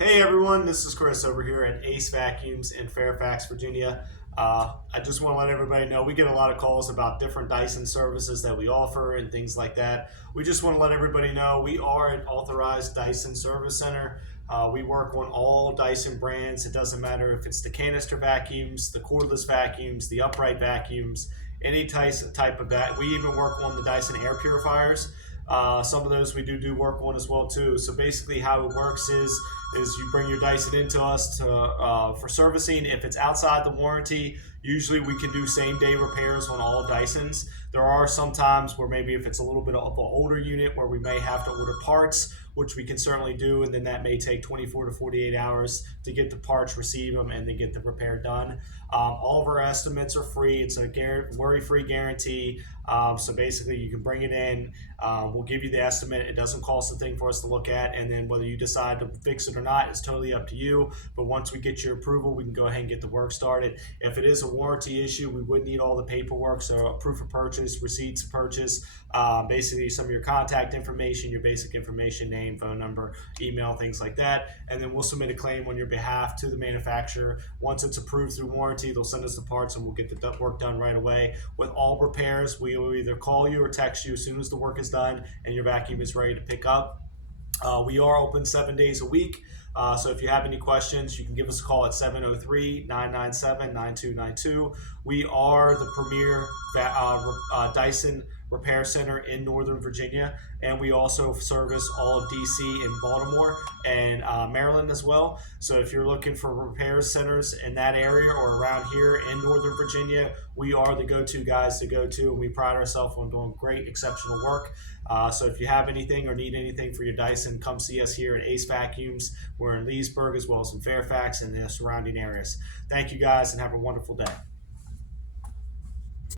Hey everyone, this is Chris over here at Acevacuums in Fairfax, Virginia. I just want to let everybody know we get a lot of calls about different Dyson services that we offer and things like that. We just want to let everybody know we are an authorized Dyson service center. We work on all Dyson brands. It doesn't matter if it's the canister vacuums, the cordless vacuums, the upright vacuums, any type of that. We even work on the Dyson air purifiers. Some of those we do work on as well too. So basically, how it works is you bring your Dyson into us for servicing. If it's outside the warranty, usually we can do same day repairs on all Dysons. There are some times where maybe if it's a little bit of an older unit where we may have to order parts, which we can certainly do, and then that may take 24 to 48 hours to get the parts, receive them, and then get the repair done. All of our estimates are free. It's a worry-free guarantee. So basically, you can bring it in. We'll give you the estimate. It doesn't cost a thing for us to look at, and then whether you decide to fix it or not, it's totally up to you. But once we get your approval, we can go ahead and get the work started. If it is a warranty issue, we would need all the paperwork, so a proof of purchase, receipts of purchase, basically some of your contact information, your basic information, name, phone number, email, things like that, and then we'll submit a claim on your behalf to the manufacturer. Once it's approved through warranty, they'll send us the parts and we'll get the work done right away. With all repairs, we will either call you or text you as soon as the work is done and your vacuum is ready to pick up. We are open 7 days a week. So if you have any questions, you can give us a call at 703-997-9292. We are the premier Dyson repair center in Northern Virginia, and we also service all of DC and Baltimore and Maryland as well. So if you're looking for repair centers in that area or around here in Northern Virginia, we are the go-to guys to go to, and we pride ourselves on doing great, exceptional work. So if you have anything or need anything for your Dyson, come see us here at Ace Vacuums. We're in Leesburg as well as in Fairfax and the surrounding areas. Thank you guys and have a wonderful day.